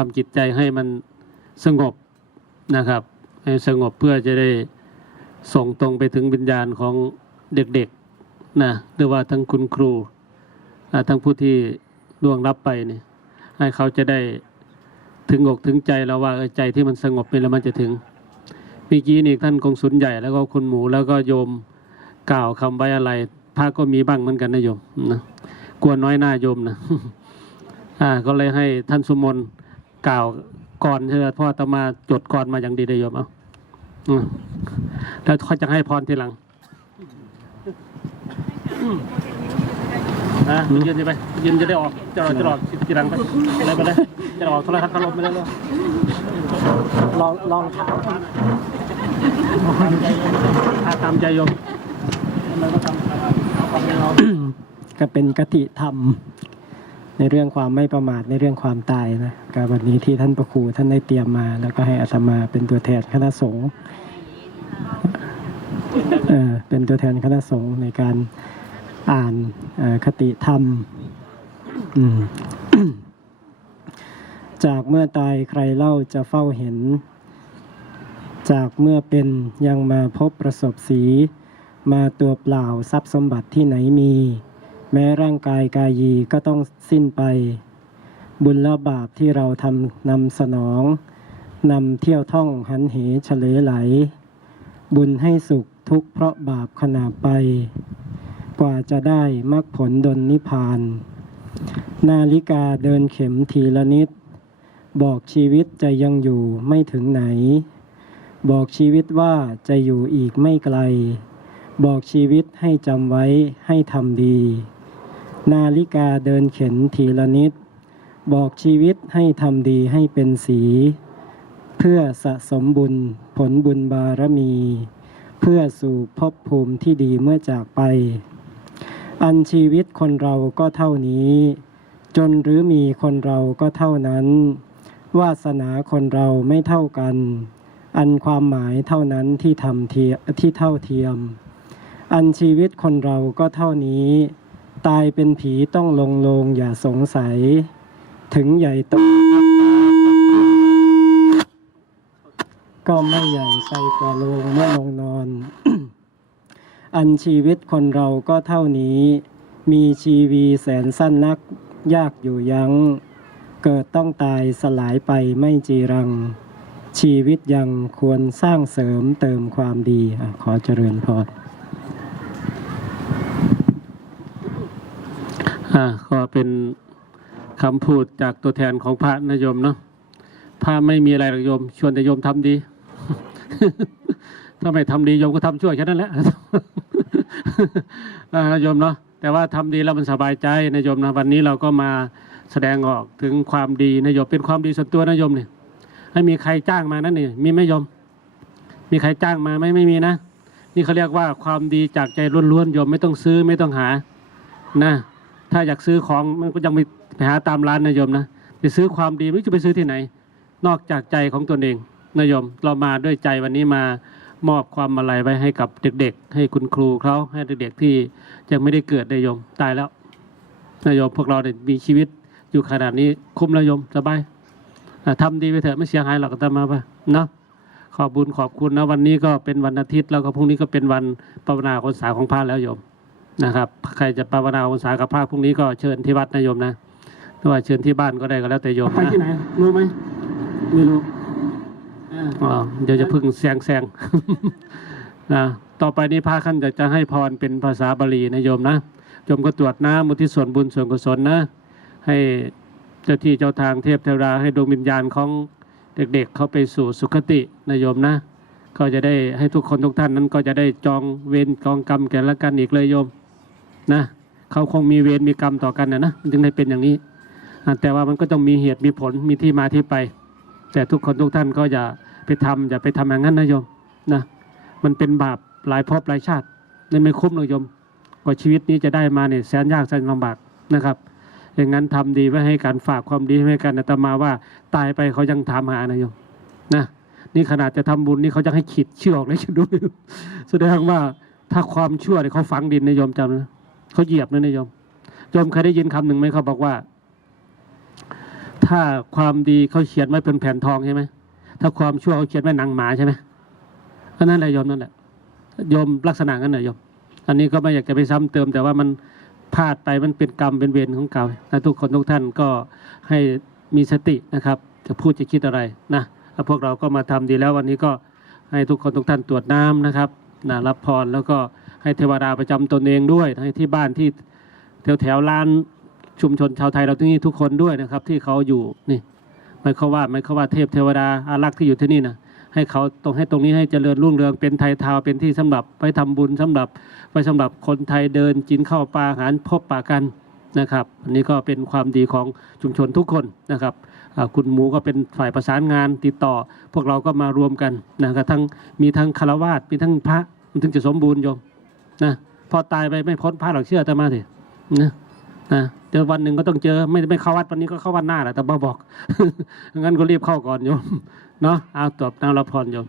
ทำจิตใจให้มันสงบนะครับ ให้สงบเพื่อจะได้ส่งตรงไปถึงวิญญาณของเด็กๆนะหรือว่าทั้งคุณครูทั้งผู้ที่ล่วงรับไปเนี่ยให้เขาจะได้ถึงอกถึงใจแล้วว่าใจที่มันสงบนี่แล้วมันจะถึงเมื่อกี้นี่ท่านกงสุนใหญ่แล้วก็คุณหมูแล้วก็โยมกล่าวคำไว้อะไรพระก็มีบ้างเหมือนกันนะโยมนะกลัวน้อยหน้าโยมนะอ่าก็เลยให้ท่านสุมน กล่าวก่อนใช่ไหมเพราะอาตมาจดก่อนมาอย่างดีเลยโยมเอาอืมแล้วเขาจะให้พรทีหลังอะยืนจะไปยืนจะได้ออกจะรอจะรอทีหลังไปอะไรไปเลยจะออกโทรทัศน์พัดลมไปเลยเลยลองลองเท้าถ้าตามใจโยมก็เป็นกติธรรม ในเรื่องความไม่ประมาทในเรื่องความตายนะการวันนี้ที่ท่านประครูท่านได้เตรียมมา แล้วก็ให้อาตมาเป็นตัวแทนคณะสงฆ์เออเป็นตัวแทนคณะสงฆ์ในการอ่านคติธรรมอืมจากเมื่อตายใครเล่าจะเฝ้าเห็น จากเมื่อเป็นยังมาพบประสบสี มาตัวเปล่าทรัพย์สมบัติที่ไหนมี แม้ร่างกายกายีก็ต้องสิ้นไป บุญและบาปที่เราทำนำสนองนำเที่ยวท่องหันเหเฉลไหล บุญให้สุขทุกข์เพราะบาปขนาไป กว่าจะได้มรรคผลดลนิพพาน นาฬิกาเดินเข็มทีละนิด บอกชีวิตจะยังอยู่ไม่ถึงไหน บอกชีวิตว่าจะอยู่อีกไม่ไกล บอกชีวิตให้จำไว้ให้ทำดี นาฬิกาเดินเข็นทีละนิด บอกชีวิตให้ทำดีให้เป็นสี เพื่อสะสมบุญผลบุญบารมี เพื่อสู่ภพภูมิที่ดีเมื่อจากไป อันชีวิตคนเราก็เท่านี้ จนหรือมีคนเราก็เท่านั้น วาสนาคนเราไม่เท่ากัน อันความหมายเท่านั้นที่ทำเทียที่เท่าเทียม อันชีวิตคนเราก็เท่านี้ ตายเป็นผีต้องลงลงอย่าสงสัย ถึงใหญ่โตก็ไม่ใหญ่ไปกว่าลงเมื่อลงนอน อันชีวิตคนเราก็เท่านี้ มีชีวีแสนสั้นนัก ยากอยู่ยัง้ง เกิดต้องตายสลายไปไม่จีรัง ชีวิตยังควรสร้างเสริมเติมความดีอขอเจริญพร อ่าก็เป็นคำพูดจากตัวแทนของพระนายโยมเนาะพระไม่มีอะไรหรอกโยม ชวนแต่โยมทำดี ถ้าไม่ทำดีโยมก็ทำชั่วแค่นั้นแหละอ่าโยมเนาะแต่ว่าทำดีแล้วมันสบายใจนะโยมนะวันนี้เราก็มาแสดงออกถึงความดีนะโยมเป็นความดีส่วนตัวนะโยมเนี่ยให้มีใครจ้างมานั่นนี่มีไหมโยม มีใครจ้างมาไหมไม่มีนะ นี่เขาเรียกว่าความดีจากใจล้วนๆโยมไม่ต้องซื้อไม่ต้องหา นะ ถ้าอยากซื้อของมันก็ยังไปหาตามร้านนะโยมนะไปซื้อความดีไม่รู้จะไปซื้อที่ไหน นอกจากใจของตนเองนะโยม เรามาด้วยใจวันนี้มามอบความมาลัยไว้ให้กับเด็กๆ ให้คุณครูเขาให้เด็กๆที่ยังไม่ได้เกิดนะโยมตายแล้วนะโยมพวกเราเนี่ยมีชีวิตอยู่ขนาดนี้คุ้มแล้วโยมสบายอะทำดีไปเถอะไม่เสียหายหรอกอาตมาปะเนาะขอบบุญขอบคุณนะวันนี้ก็เป็นวันอาทิตย์แล้วก็พรุ่งนี้ก็เป็นวันภาวนาคนสาของพระแล้วโยม นะครับ ใครจะภาวนาองศากับพระพรุ่งนี้ก็เชิญที่วัดนะโยมนะหรือว่าเชิญที่บ้านก็ได้ก็แล้วแต่โยมไปที่ไหนรู้ไหมไม่รู้อ๋อเดี๋ยวจะพึ่งแซงแซงนะต่อไปนี้พระขั้นจะจะให้พรเป็นภาษาบาลีนะโยมนะโยมก็ตรวจน้ำมุทิศส่วนบุญส่วนกุศลนะ ให้เจ้าที่เจ้าทางเทพเทวดาให้ดวงวิญญาณของเด็กๆเขาไปสู่สุคตินะโยมนะ ก็จะได้ให้ทุกคนทุกท่านนั้นก็จะได้จองเวรจองกรรมแก่ละกันอีกเลยโยม นะเขาคงมีเวรมีกรรมต่อกันนะนะจึงได้เป็นอย่างนี้ แต่ว่ามันก็ต้องมีเหตุมีผลมีที่มาที่ไป แต่ทุกคนทุกท่านก็อย่าไปทำอย่าไปทำอย่างนั้นนะโยมนะมันเป็นบาปหลายภพหลายชาตินั่นไม่คุ้มหรอกโยมกว่าชีวิตนี้จะได้มาเนี่ยแสนยากแสนลำบากนะครับอย่างนั้นทำดีไว้ให้การฝากความดีให้กันอาตมาว่าตายไปเขายังถามหานะโยมนะนี่ขนาดจะทำบุญนี่เขาจะให้ขีดเชือกเลยคิดดูแสดงว่าถ้าความชั่วเนี่ยเขาฝังดินนะโยมจำนะ เขาเหยียบนะนายโยมโยมเคยได้ยินคำหนึ่งไหมเขาบอกว่า ถ้าความดีเขาเขียนไว้เป็นแผ่นทองใช่ไหมถ้าความชั่วเขาเขียนไว้หนังหมาใช่ไหมก็นั่นแหละโยมนั่นแหละโยมลักษณะนั้นแหละโยม อันนี้ก็ไม่อยากจะไปซ้ำเติม แต่ว่ามันพลาดไปมันเป็นกรรมเป็นเวรของเก่านะทุกคนทุกท่านก็ให้มีสตินะครับ จะพูดจะคิดอะไรนะแล้วพวกเราก็มาทำดีแล้ววันนี้ก็ให้ทุกคนทุกท่านตรวจน้ำนะครับนะรับพรแล้วก็ ให้เทวดาประจำตนเองด้วยให้ที่บ้านที่แถวแถวๆร้านชุมชนชาวไทยเราที่นี่ทุกคนด้วยนะครับ ที่เขาอยู่นี่หมายควาว่าหมายควาว่าเทพเทวดาอารักษ์ที่อยู่ที่นี่นะให้เขาตรงให้ตรงนี้ให้เจริญรุ่งเรืองเป็นไทยทาวเป็นที่สำหรับไปทำบุญสำหรับไว้สำหรับคนไทยเดินกินข้าวปลาอาหารพบปะกันนะครับ อันนี้ก็เป็นความดีของชุมชนทุกคนนะครับคุณหมูก็เป็นฝ่ายประสานงานติดต่อ พวกเราก็มารวมกันนะครับทั้งมีทั้งคารวาสมีทั้งพระมันถึงจะสมบูรณ์โยม นะพอตายไปไม่พ้นพระหรอกเชื่อแต่มาสินะนะเดี๋ยววันหนึ่งก็ต้องเจอไม่ไม่เข้าวัดวันนี้ก็เข้าวันหน้าแหละแต่บ้าบอกงั้นก็รีบเข้าก่อนโยมเนาะเอาตบนางละพรโยม